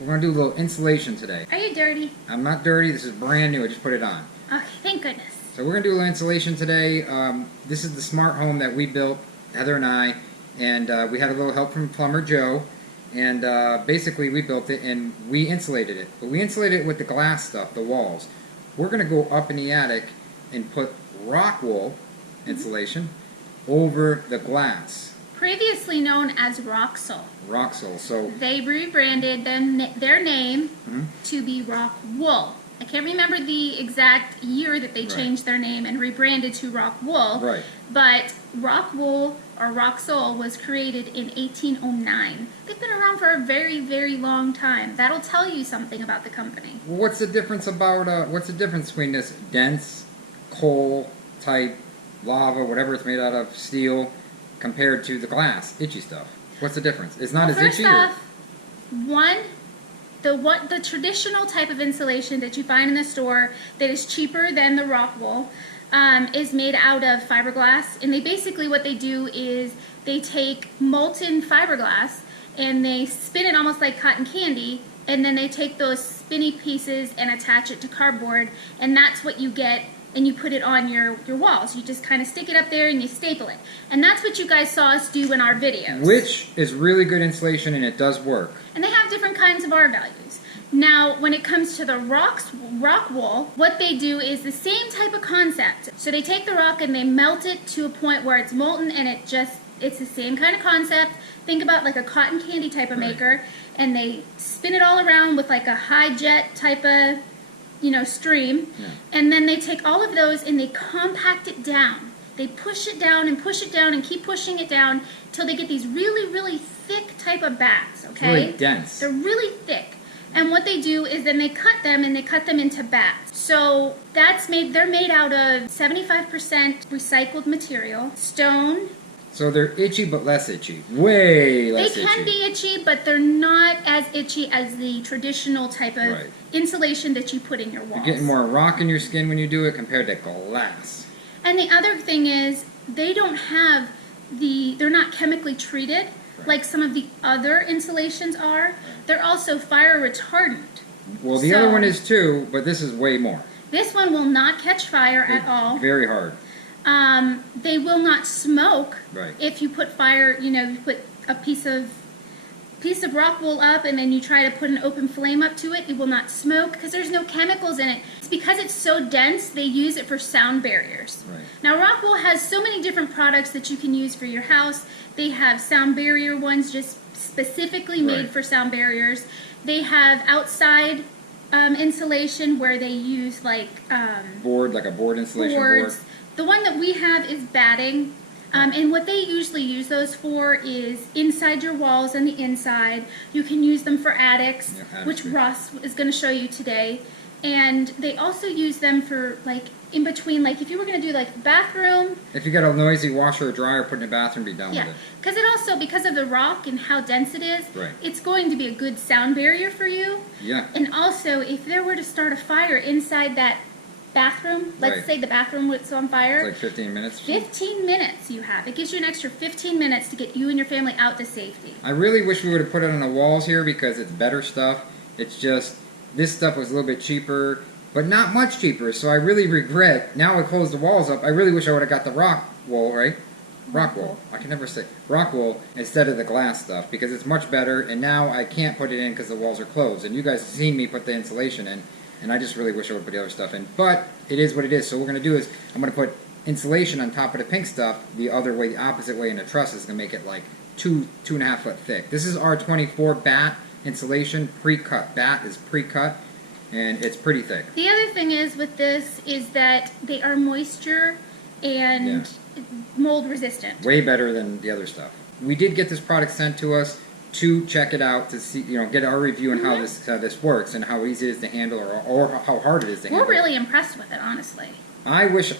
We're going to do a little insulation today. Are you dirty? I'm not dirty. This is brand new. I just put it on. Okay, thank goodness. So we're going to do a little insulation today. This is the smart home that we built, Heather and I, and we had a little help from plumber Joe. And basically we built it and we insulated it. But we insulated it with the glass stuff, the walls. We're going to go up in the attic and put Rockwool insulation over the glass. Previously known as Rockwool. Rockwool. So they rebranded their name to be Rockwool. I can't remember the exact year that they changed their name and rebranded to Rockwool. Right. But Rockwool or Rockwool was created in 1809. They've been around for a very, very long time. That'll tell you something about the company. Well, what's the difference between this dense coal type lava, whatever it's made out of, steel, compared to the glass, itchy stuff? What's the difference? It's not as itchy? The traditional type of insulation that you find in the store that is cheaper than the Rockwool is made out of fiberglass. And what they do is they take molten fiberglass and they spin it almost like cotton candy, and then they take those spinny pieces and attach it to cardboard, and that's what you get, and you put it on your walls. You just kind of stick it up there and you staple it. And that's what you guys saw us do in our videos. Which is really good insulation, and it does work. And they have different kinds of R values. Now, when it comes to the Rockwool, what they do is the same type of concept. So they take the rock and they melt it to a point where it's molten, and it's the same kind of concept. Think about like a cotton candy type of maker, and they spin it all around with like a high jet type of stream, and then they take all of those and they compact it down. They push it down and keep pushing it down till they get these really, really thick type of bats, okay? Really dense. They're really thick. And what they do is then they cut them into bats. So they're made out of 75% recycled material, stone. So they're itchy but less itchy. Way less itchy. They can be itchy, but they're not as itchy as the traditional type of insulation that you put in your walls. You're getting more rock in your skin when you do it compared to glass. And the other thing is, they're not chemically treated like some of the other insulations are. They're also fire retardant. Well, the other one is too, but this is way more. This one will not catch fire at all. Very hard. They will not smoke. Right. If you put fire, you put a piece of Rockwool up and then you try to put an open flame up to it, it will not smoke because there's no chemicals in it. It's because it's so dense, they use it for sound barriers. Right. Now, Rockwool has so many different products that you can use for your house. They have sound barrier ones just specifically made for sound barriers. They have outside insulation where they use like a board insulation board. The one that we have is batting. And what they usually use those for is inside your walls on the inside. You can use them for attics, which Ross is going to show you today. And they also use them for like in between, like if you were going to do like the bathroom. If you got a noisy washer or dryer put in the bathroom, be done with it. Because of the rock and how dense it is, it's going to be a good sound barrier for you. Yeah. And also, if there were to start a fire inside that bathroom, let's say the bathroom was on fire. It's like 15 minutes. 15 minutes you have. It gives you an extra 15 minutes to get you and your family out to safety. I really wish we would have put it on the walls here because it's better stuff. It's just, this stuff was a little bit cheaper, but not much cheaper. So I really regret, now I closed the walls up, I really wish I would have got the Rockwool, Rockwool. I can never say Rockwool instead of the glass stuff because it's much better, and now I can't put it in because the walls are closed. And you guys have seen me put the insulation in. And I just really wish I would put the other stuff in. But it is what it is. So what we're going to do is I'm going to put insulation on top of the pink stuff the other way, the opposite way, and the truss is going to make it like 2.5 foot thick. This is R24 bat insulation, pre-cut. Bat is pre-cut, and it's pretty thick. The other thing is with this is that they are moisture and mold resistant. Way better than the other stuff. We did get this product sent to us to check it out, to see, get our review on how this works and how easy it is to handle or how hard it is to handle. We're really impressed with it, honestly. I wish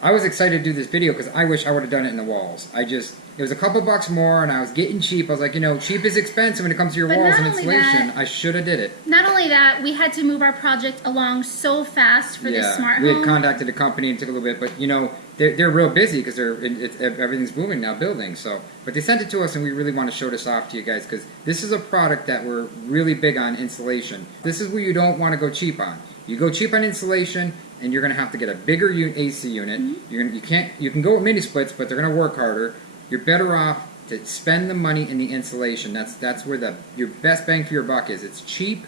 I was excited to do this video because I wish I would have done it in the walls. It was a couple bucks more and I was getting cheap. I was like, you know, cheap is expensive when it comes to your walls and insulation. I should have did it. Not only that, we had to move our project along so fast for this smart home. We had contacted the company and it took a little bit, but you know, they're real busy because everything's booming now, building. So, but they sent it to us and we really want to show this off to you guys because this is a product that we're really big on insulation. This is where you don't want to go cheap on. You go cheap on insulation, and you're going to have to get a bigger AC unit. You can go with mini splits, but they're going to work harder. You're better off to spend the money in the insulation. That's where your best bang for your buck is. It's cheap,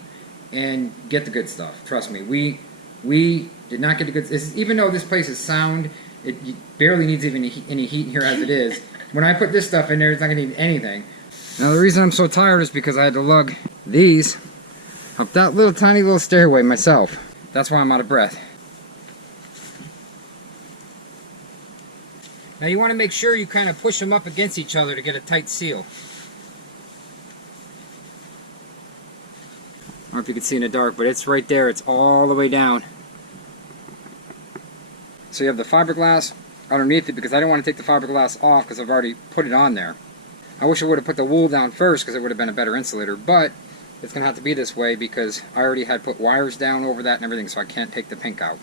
and get the good stuff. Trust me, we did not get the good. Even though this place is sound, it barely needs even any heat in here as it is. When I put this stuff in there, it's not going to need anything. Now the reason I'm so tired is because I had to lug these up that little tiny little stairway myself. That's why I'm out of breath. Now you want to make sure you kind of push them up against each other to get a tight seal. I don't know if you can see in the dark, but it's right there. It's all the way down. So you have the fiberglass underneath it because I didn't want to take the fiberglass off because I've already put it on there. I wish I would have put the wool down first because it would have been a better insulator, but it's going to have to be this way because I already had put wires down over that and everything, so I can't take the pink out.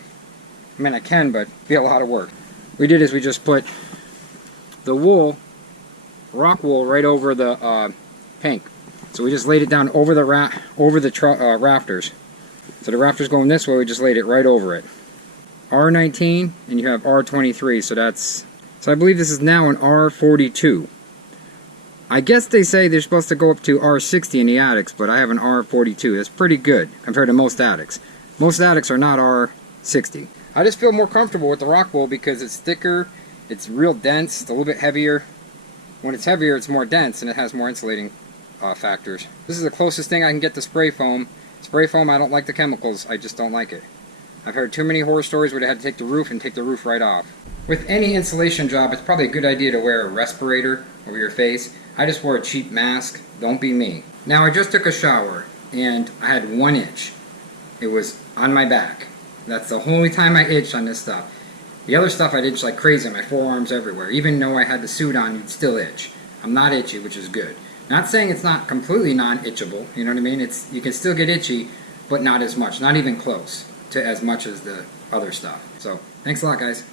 I mean, I can, but it'd be a lot of work. What we did is we just put the wool, rock wool, right over the pink. So we just laid it down over the rafters. So the rafters going this way, we just laid it right over it. R19, and you have R23, so I believe this is now an R42. I guess they say they're supposed to go up to R60 in the attics, but I have an R42. That's pretty good compared to most attics. Most attics are not R60. I just feel more comfortable with the rock wool because it's thicker, it's real dense, it's a little bit heavier. When it's heavier, it's more dense and it has more insulating factors. This is the closest thing I can get to spray foam. Spray foam, I don't like the chemicals, I just don't like it. I've heard too many horror stories where they had to take the roof and take the roof right off. With any insulation job, it's probably a good idea to wear a respirator over your face. I just wore a cheap mask. Don't be me. Now, I just took a shower, and I had 1 itch. It was on my back. That's the only time I itched on this stuff. The other stuff I'd itch like crazy, my forearms everywhere. Even though I had the suit on, you'd still itch. I'm not itchy, which is good. Not saying it's not completely non-itchable, you know what I mean? You can still get itchy, but not as much. Not even close to as much as the other stuff. So, thanks a lot, guys.